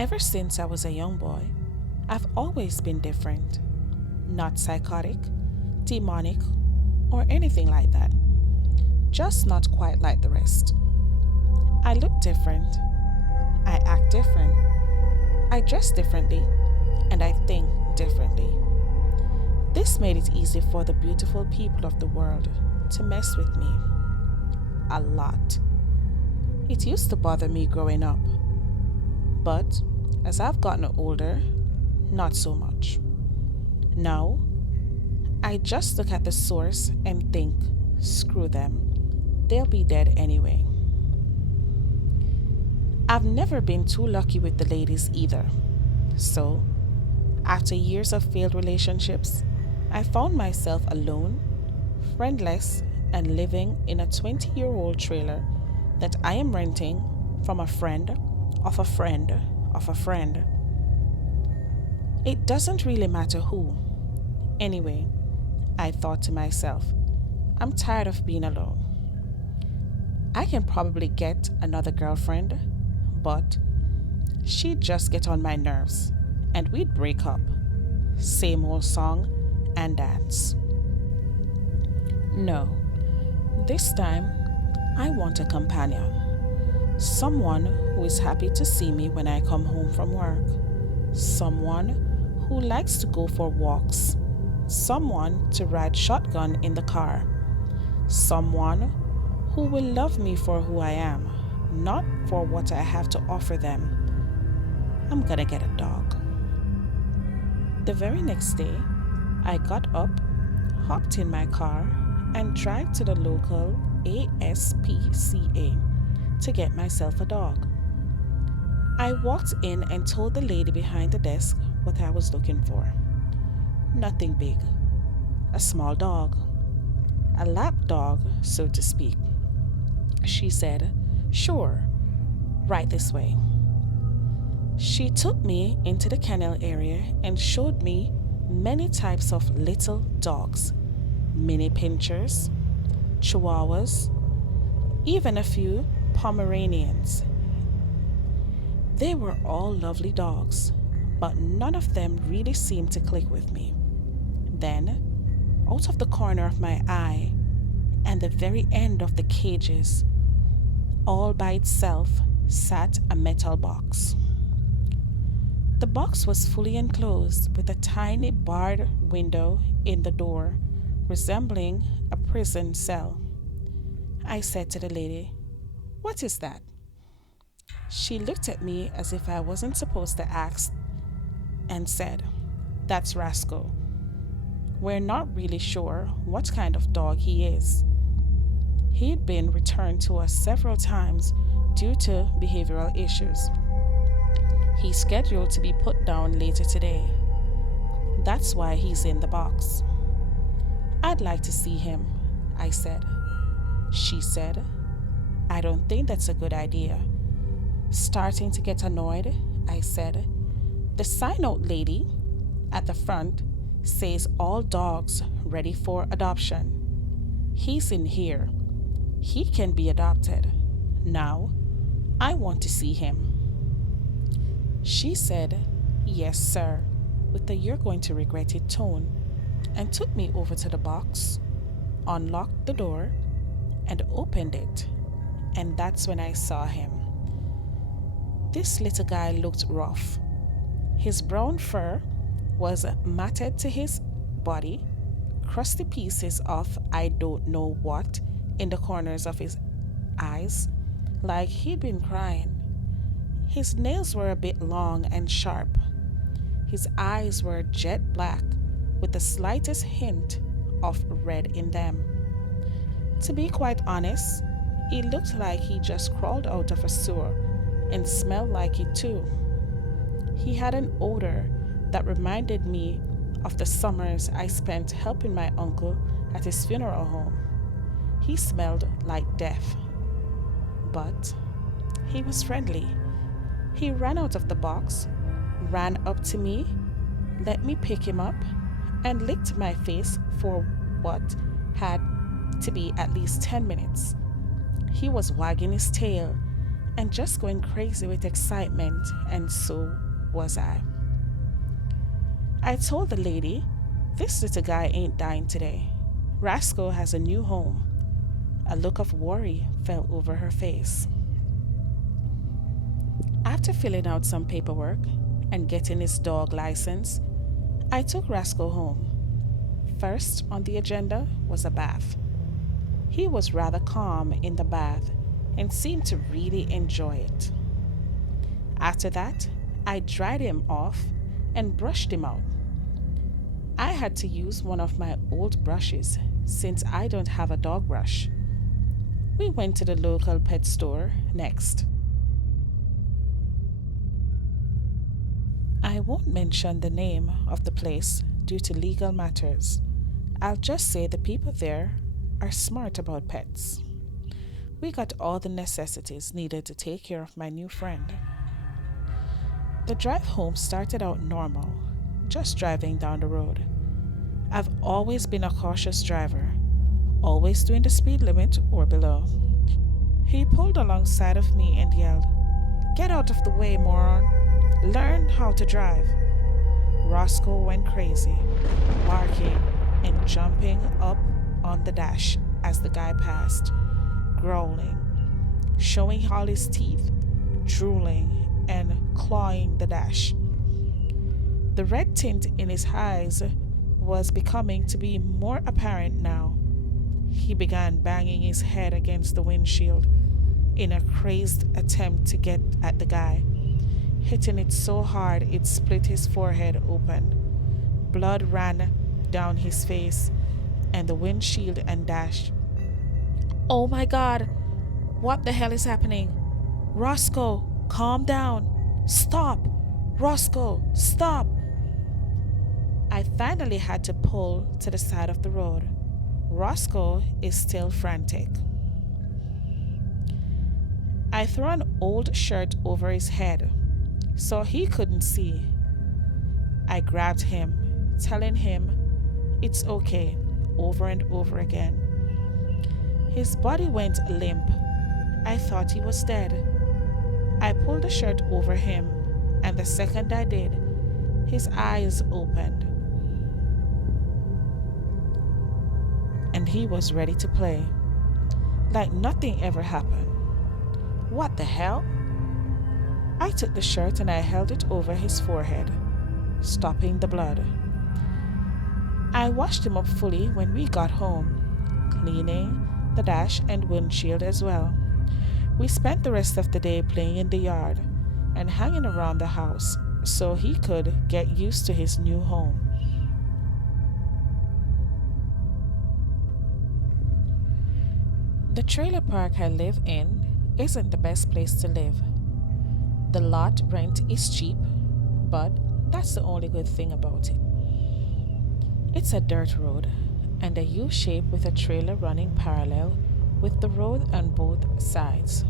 Ever since I was a young boy, I've always been different. Not psychotic, demonic, or anything like that. Just not quite like the rest. I look different. I act different. I dress differently. And I think differently. This made it easy for the beautiful people of the world to mess with me. A lot. It used to bother me growing up. But as I've gotten older, not so much. Now, I just look at the source and think, screw them. They'll be dead anyway. I've never been too lucky with the ladies either. So, after years of failed relationships, I found myself alone, friendless, and living in a 20-year-old trailer that I am renting from a friend of a friend of a friend. It doesn't really matter who. Anyway, I thought to myself, I'm tired of being alone. I can probably get another girlfriend, but she'd just get on my nerves and we'd break up. Same old song and dance. No, this time I want a companion. Someone who is happy to see me when I come home from work. Someone who likes to go for walks. Someone to ride shotgun in the car. Someone who will love me for who I am, not for what I have to offer them. I'm gonna get a dog. The very next day, I got up, hopped in my car, and drive to the local ASPCA to get myself a dog. I walked in and told the lady behind the desk what I was looking for. Nothing big. A small dog. A lap dog, so to speak. She said, "Sure, right this way." She took me into the kennel area and showed me many types of little dogs, mini pinchers, chihuahuas, even a few Pomeranians. They were all lovely dogs, but none of them really seemed to click with me. Then, out of the corner of my eye, and the very end of the cages, all by itself, sat a metal box. The box was fully enclosed with a tiny barred window in the door, resembling a prison cell. I said to the lady, "What is that?" She looked at me as if I wasn't supposed to ask and said, "That's Rascal. We're not really sure what kind of dog he is. He'd been returned to us several times due to behavioral issues. He's scheduled to be put down later today. That's why he's in the box." "I'd like to see him," I said. She said, "I don't think that's a good idea." Starting to get annoyed, I said, "The sign out lady at the front says all dogs ready for adoption. He's in here. He can be adopted. Now, I want to see him." She said, "Yes, sir," with a "you're going to regret it" tone, and took me over to the box, unlocked the door, and opened it. And that's when I saw him. This little guy looked rough. His brown fur was matted to his body, crusty pieces of I don't know what in the corners of his eyes, like he'd been crying. His nails were a bit long and sharp. His eyes were jet black with the slightest hint of red in them. To be quite honest, he looked like he just crawled out of a sewer and smelled like it too. He had an odor that reminded me of the summers I spent helping my uncle at his funeral home. He smelled like death. But he was friendly. He ran out of the box, ran up to me, let me pick him up, and licked my face for what had to be at least 10 minutes. He was wagging his tail and just going crazy with excitement, and so was I. I told the lady, "This little guy ain't dying today. Rascal has a new home." A look of worry fell over her face. After filling out some paperwork and getting his dog license, I took Rascal home. First on the agenda was a bath. He was rather calm in the bath and seemed to really enjoy it. After that, I dried him off and brushed him out. I had to use one of my old brushes since I don't have a dog brush. We went to the local pet store next. I won't mention the name of the place due to legal matters. I'll just say the people there are smart about pets. We got all the necessities needed to take care of my new friend. The drive home started out normal, just driving down the road. I've always been a cautious driver, always doing the speed limit or below. He pulled alongside of me and yelled, "Get out of the way, moron! Learn how to drive." Roscoe went crazy, barking and jumping up on the dash as the guy passed, growling, showing all his teeth, drooling, and clawing the dash. The red tint in his eyes was becoming to be more apparent now. He began banging his head against the windshield in a crazed attempt to get at the guy, hitting it so hard it split his forehead open. Blood ran down his face and the windshield and dash. "Oh my God! What the hell is happening? Roscoe, calm down! Stop! Roscoe, stop!" I finally had to pull to the side of the road. Roscoe is still frantic. I threw an old shirt over his head so he couldn't see. I grabbed him, telling him it's okay over and over again. His body went limp. I thought he was dead. I pulled the shirt over him, and the second I did, his eyes opened. And he was ready to play, like nothing ever happened. What the hell? I took the shirt and I held it over his forehead, stopping the blood. I washed him up fully when we got home, cleaning the dash and windshield as well. We spent the rest of the day playing in the yard and hanging around the house so he could get used to his new home. The trailer park I live in isn't the best place to live. The lot rent is cheap, but that's the only good thing about it. It's a dirt road and a U shape with a trailer running parallel with the road on both sides.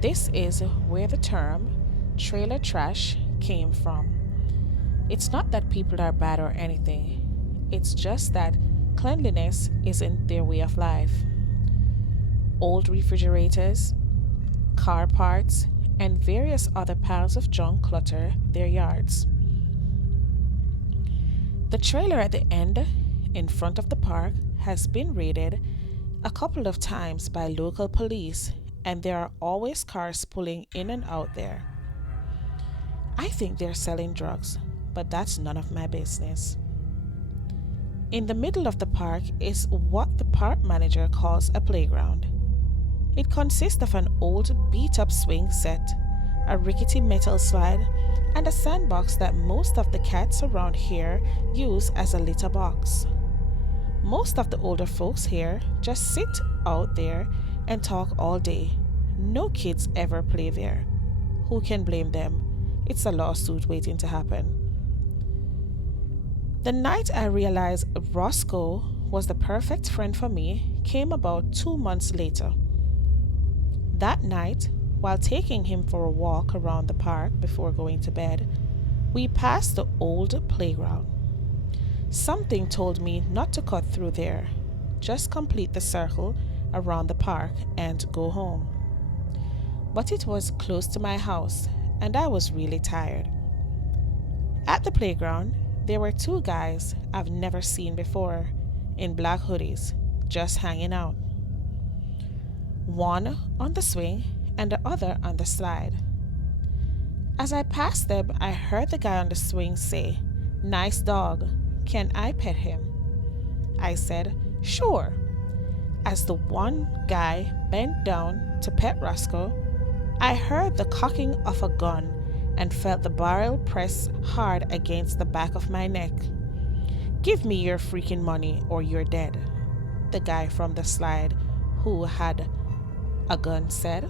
This is where the term trailer trash came from. It's not that people are bad or anything, it's just that cleanliness isn't their way of life. Old refrigerators, car parts, and various other piles of junk clutter their yards. The trailer at the end, in front of the park, has been raided a couple of times by local police, and there are always cars pulling in and out there. I think they're selling drugs, but that's none of my business. In the middle of the park is what the park manager calls a playground. It consists of an old beat-up swing set, a rickety metal slide, and a sandbox that most of the cats around here use as a litter box. Most of the older folks here just sit out there and talk all day. No kids ever play there. Who can blame them? It's a lawsuit waiting to happen. The night I realized Roscoe was the perfect friend for me came about 2 months later. That night, while taking him for a walk around the park before going to bed, we passed the old playground. Something told me not to cut through there, just complete the circle around the park and go home. but it was close to my house and I was really tired. At the playground, there were two guys I've never seen before in black hoodies just hanging out. One on the swing and the other on the slide. As I passed them, I heard the guy on the swing say, "Nice dog. Can I pet him?" I said, "Sure." As the one guy bent down to pet Rascal, I heard the cocking of a gun and felt the barrel press hard against the back of my neck. "Give me your freaking money or you're dead," the guy from the slide who had a gun said.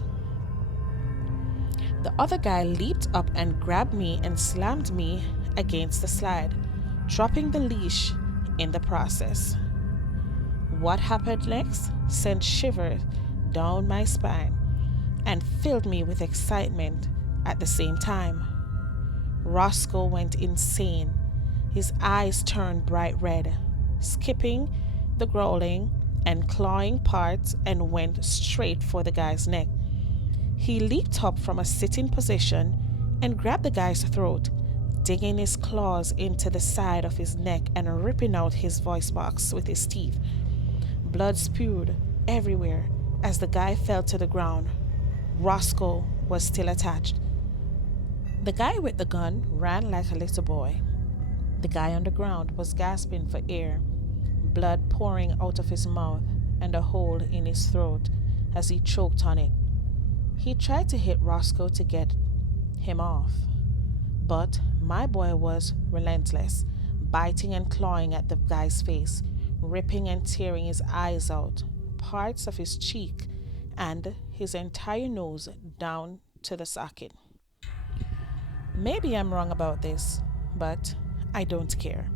The other guy leaped up and grabbed me and slammed me against the slide, dropping the leash in the process. What happened next sent shivers down my spine and filled me with excitement at the same time. Rascal went insane. His eyes turned bright red, skipping the growling and clawing parts and went straight for the guy's neck. He leaped up from a sitting position and grabbed the guy's throat, digging his claws into the side of his neck and ripping out his voice box with his teeth. Blood spewed everywhere as the guy fell to the ground. Rascal was still attached. The guy with the gun ran like a little boy. The guy on the ground was gasping for air, blood pouring out of his mouth and a hole in his throat as he choked on it. He tried to hit Rascal to get him off, but my boy was relentless, biting and clawing at the guy's face, ripping and tearing his eyes out, parts of his cheek, and his entire nose down to the socket. Maybe I'm wrong about this, but I don't care.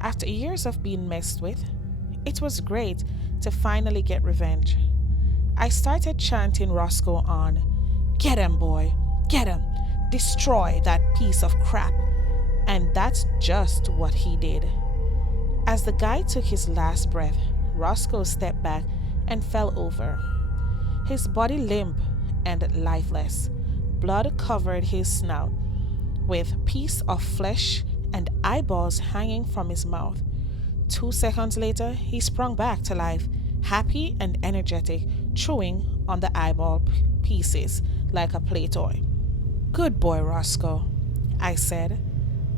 After years of being messed with, it was great to finally get revenge. I started chanting Rascal on, "Get him, boy, get him, destroy that piece of crap." And that's just what he did. As the guy took his last breath, Rascal stepped back and fell over. His body limp and lifeless, blood covered his snout, with piece of flesh and eyeballs hanging from his mouth. 2 seconds later, he sprung back to life, happy and energetic, chewing on the eyeball pieces like a play toy. "Good boy, Rascal," I said,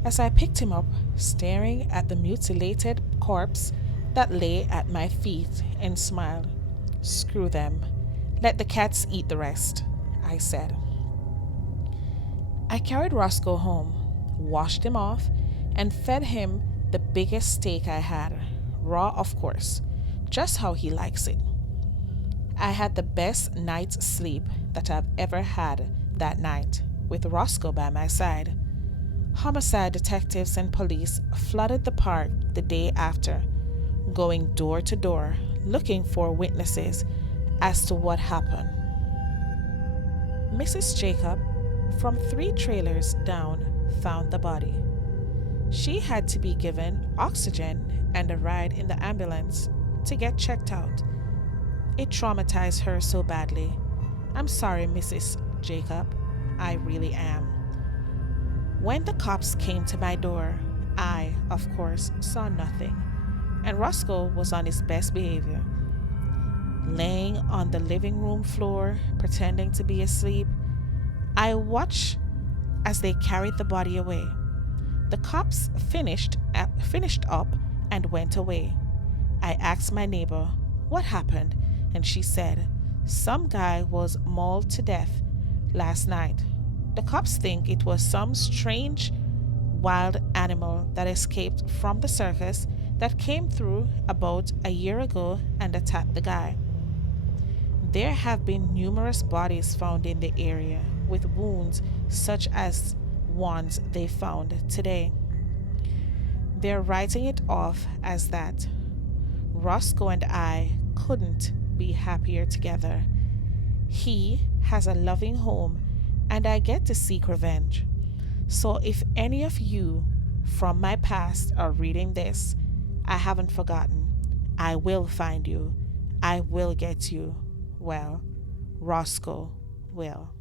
as I picked him up, staring at the mutilated corpse that lay at my feet, and smiled. "Screw them. Let the cats eat the rest," I said. I carried Rascal home, washed him off, and fed him the biggest steak I had, raw of course, just how he likes it. I had the best night's sleep that I've ever had that night, with Rascal by my side. Homicide detectives and police flooded the park the day after, going door to door looking for witnesses as to what happened. Mrs. Jacob, from 3 trailers down, found the body. She had to be given oxygen and a ride in the ambulance to get checked out. It traumatized her so badly. I'm sorry, Mrs. Jacob. I really am. When the cops came to my door, I, of course, saw nothing, and Rascal was on his best behavior. Laying on the living room floor, pretending to be asleep, I watched as they carried the body away. The cops finished up and went away. I asked my neighbor what happened, and she said, "Some guy was mauled to death last night. The cops think it was some strange wild animal that escaped from the circus that came through about a year ago and attacked the guy." There have been numerous bodies found in the area with wounds such as ones they found today. They're writing it off as that. Roscoe and I couldn't be happier together. He has a loving home and I get to seek revenge. So if any of you from my past are reading this, I haven't forgotten. I will find you. I will get you. Well, Rascal Well,